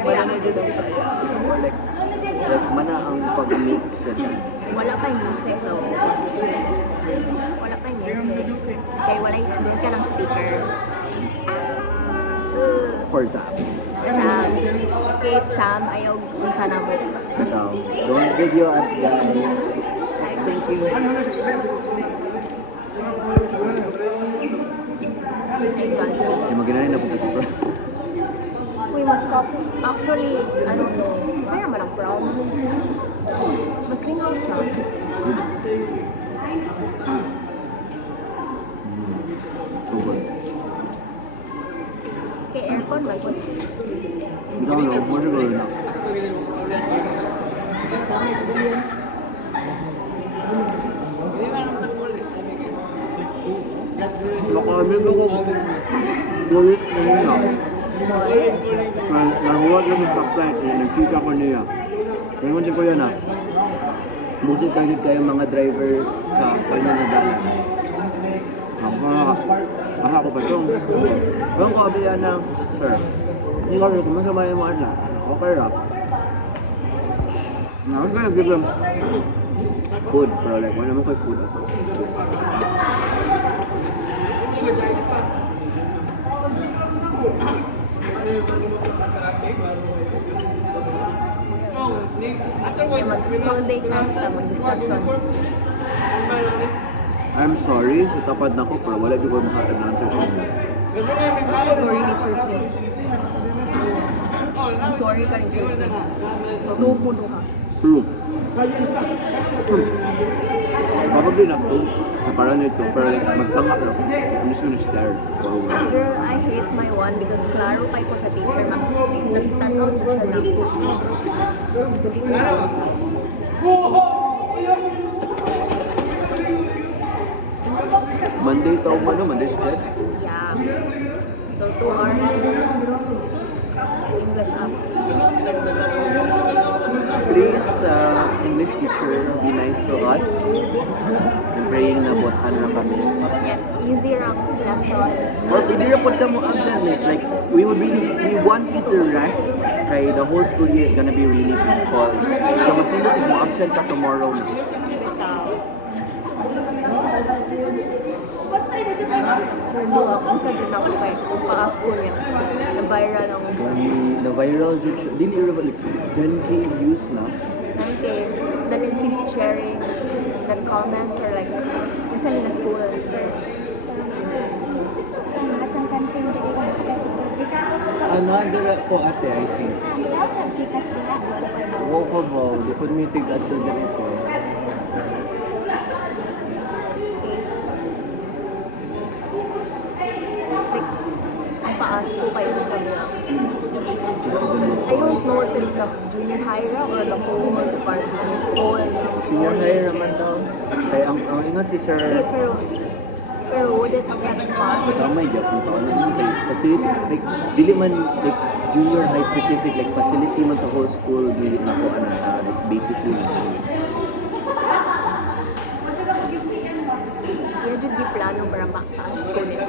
Mana na dyan ang kaya. Or like mana ang pag-mix na dance. Wala kay music though. Wala kay music. Kaya wala, doon ka lang speaker. For Sam. Sam, Kate, Sam, ayaw kung sana mo. Ikaw, don't video us guys. Thank you. Yung maginanay na punta sa pro. Uy, mas actually, ano to, kaya man ang prom. Mas lingaw siya. Tubod. Kay aircon, man po. Ikaw no, mo siguro na. Nakamig ako. Lulis ko muna. Nahuwag na sa stoplight. Nagchika ko niya. Pero man siya ko yun ah. Busit na yun kayo mga driver sa kanya na dala. Aha ko pa itong. Bang ko abiyan na, sir. Hindi ko rin kung masamay mo na. Okay ra. I was gonna give them food, pero like, wala naman ko'y food ako. Kaya mag-day class ka, mag-discussion. I'm sorry, sa tapad na ko, pero wala di ko maka-answer sa inyo. Sorry ni Chelsea. I'm sorry ka ni Chelsea. Tupuno ka. True. Probably not to. Sa parang nito, pero like, magtanga lang. I'm just gonna stare for a while. Girl, I hate my one because klaro kay ko sa teacher. Nagtanaw siya ng puso. So, di ko na. Monday taong ano, Monday spread? Yeah. So, 2 hours. English up. Please, English teacher, be nice to us. I'm praying na botan na kami. Yeah, easy lang lessons. Or pwede na po ka mo absent, miss. Like, we want you to rest. Kaya the whole school year is gonna be really full. So, mas nindot if mo absent ka tomorrow, miss. Nando ako sa din ako kay pa-asko niya. Na-viral ang Na-viral dyan siya. Dili irrelevant. 10K views na. 9K. Then it keeps sharing. Then comments are like, minsan na school. Asang kantin da ikaw nakapagtubig. Ano, dira ko ate, I think. Daw ka Gcash dila. Oo ko ba? Di ko meeting at to dira ko. Ang pa-asko kayo sa niya. I don't know if it's the junior high or the whole department. Senior high naman daw. Kaya ang ingat si Sir. Pero would it affect us? Kasama yung kung paano yun. Like, facility, like, dili man, like, junior high specific, like, facility man sa whole school, dili na ko, ano, like, basically, Yan dyan di plano para ma-asko nila.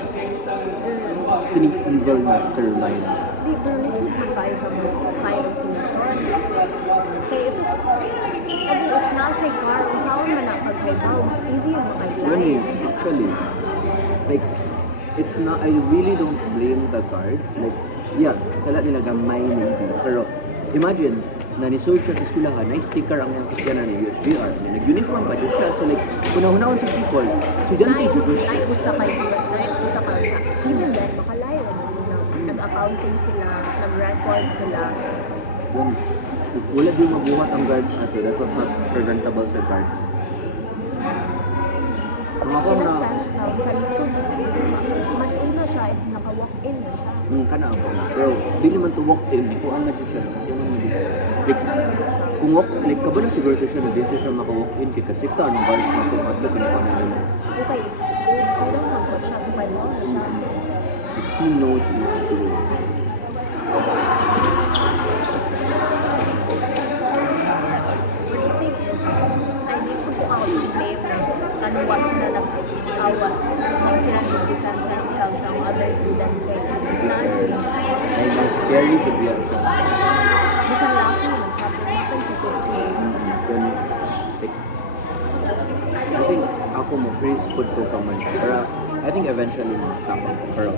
sining evil mastermind. Di, pero lisod man tayo sa mga kaya ng solusyon. Kaya if it's, if na siya car, kung saan man ang pag-hibaw, easy yung Yun makaglayan. actually. Like, it's not, I really don't blame the guards. Like, yeah, sa lahat nila gamay maybe. Pero, imagine, na ni-search siya sa eskwelahan, na sticker ang yung sakyanan ni UHBR. Na nag-uniform pa dyan siya. So like, kunahunahon sa people, estudyante dyan siya. Naiusa ka siya. Even then, makalayo na nag-accounting sila, nag-record sila. Yun. Wala din mabuhat ang guards ato. That was not preventable sa guards. Ang ako In a na, sense na, sa lisod, mas unsa siya if naka-walk-in na siya. kana ako. Pero, di naman to walk in. Ikuan na dyan siya. Yung naman dyan siya. Like, kung walk, like, kaba na siguro to siya na dito siya maka-walk in. Kaya kasi ta, anong guards na itong atlo, tinikuan na nila. Okay, good student lang po siya, so by law na siya. Like, he knows his school. The thing is, I di ko po ako blame na kanuwa sila nag-awat. Hindi sila nag-defense themselves sa other students kaya na-enjoy. And ang scary biya siya. Bisan laki, mag-shopping natin sa Gucci. Ganun. Like, I think ako mo freeze food ko ka man. Pero I think eventually mo tapang. Pero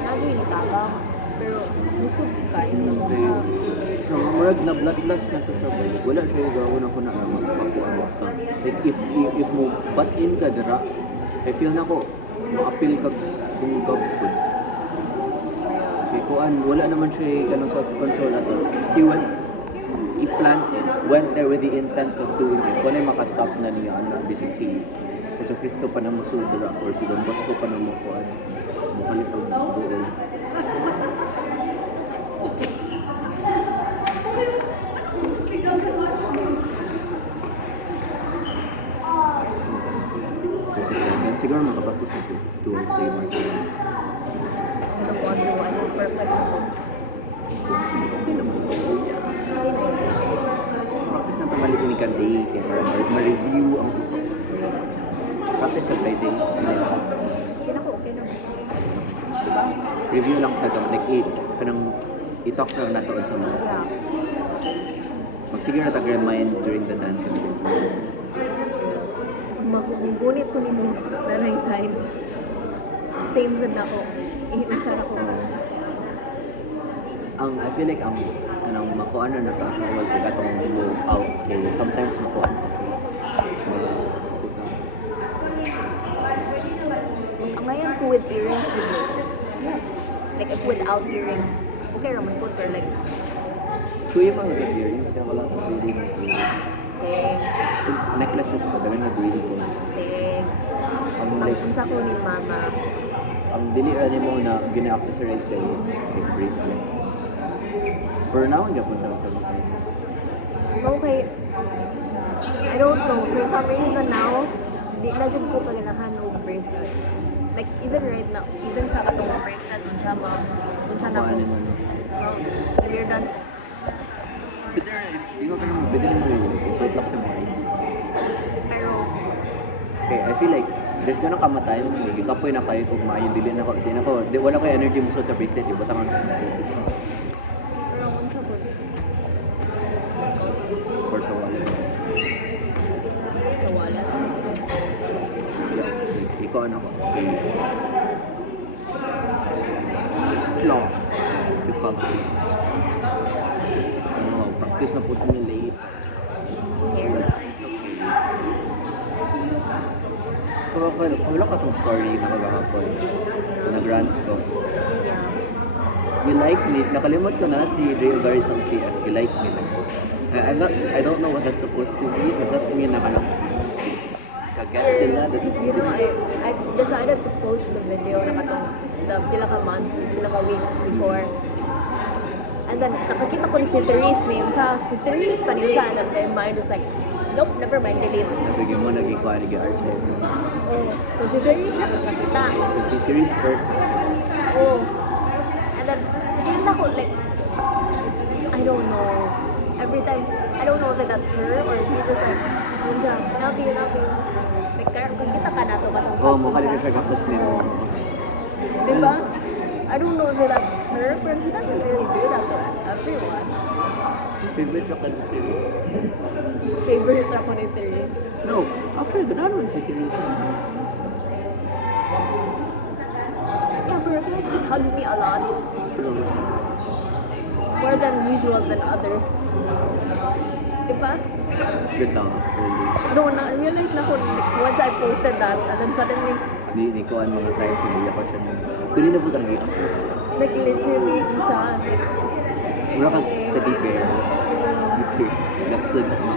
Nadyo yung tabang. Pero busog kayo okay. sa So, murag na bloodlust na to siya. But wala siya yung gawin ako na magpakuan mo stuff. Like, if mo butt in ka dira, I feel na ko, ma-appeal ka kung food. Okay, kuan, wala naman siya yung ganong self-control ato. Went there with the intent of doing it. Kung ay makastop na niya, bisan si Jose Cristo pa na musudra or si Don Bosco pa na mo kuan. Mukalit og doon. Siguro makapagpus na 2 or 3 more times. ano po, ano, perfect na po. Okay naman to. Practice na pamalik ni Candy kaya para ma-review ang utok. Practice sa Friday. Okay na po, okay na. Diba? Review lang na to. Like, kanang i-talk na natoon sa mga steps. Magsige na tag-remind during the dance yung Magunit ko ni mo na na-sign. Same sa na ko. Ihinsan ako. I feel like kanang makuan na naka sa wag katong move out kay sometimes makuan kasi suka. Mas angayan ko with earrings with me. Like if without earrings, okay raman po, pero like, Chuy mga good earrings siya wala ko feeling ng earrings. thanks, Necklaces pa dagan na duili ko. thanks. Ang like Pagpunta ko ni mama, ang dili ra nimo na gina-accessorize kay bracelets. For now, ang gapon daw sa mga times. okay, I don't know, for some reason now, di na dyan ko paganahan ng bracelet. Like, even right now, even sa katong bracelet, unsa na ko. Paano man. We're done. Better if di ko kanang better mo yun. Isuot lang siya mga ID. Pero, Okay, I feel like there's gonna come a time hindi kapoy na kayo kung maayon dili na ko wala ko energy mo suot sa bracelet ibutang ako sa pero unsa po. or sa wallet. Sa wallet. Yeah, like, ikaw na ko. Okay. Flow. To come. Practice na po ito niya late. Here. But it's okay. So, wala ka itong story na kagahapon. Kung nag-rant ko. You like me. Nakalimot ko na si Ray Ugaris ang CF. You like me. I don't know what that's supposed to be. Does that mean na kanang kagat sila? Does it You know, I decided to post the video na katong the pila ka months, pila ka weeks before. And then, nakakita ko ni si Therese name sa si Therese pa niya sa and then my mind was like, nope, never mind, delete. Sige mo, naging ko nag-archive. Oh, so si Therese nakakita. So si Therese first. Oh. And then, feeling ako like, I don't know. Every time, I don't know if that's her or if he's just like, Munja, love you. Like, kung kita ka na to ba itong Oh, mukha rin siya kapos niya. Diba? I don't know if that's her, but she doesn't really do that to everyone. Favorite ka ni Therese? Favorite ako ni Therese. No, actually, ganahan man si Therese. Yeah, but I feel like she hugs me a lot. True. More than usual than others. Diba? Good talk, really. No, na-realize na ko once I posted that and then suddenly, Ni kuan mga times hindi ako siya nung kanina po talaga ako. like literally, isa, Mura kang teddy bear. Ni Therese. Lapsod ako.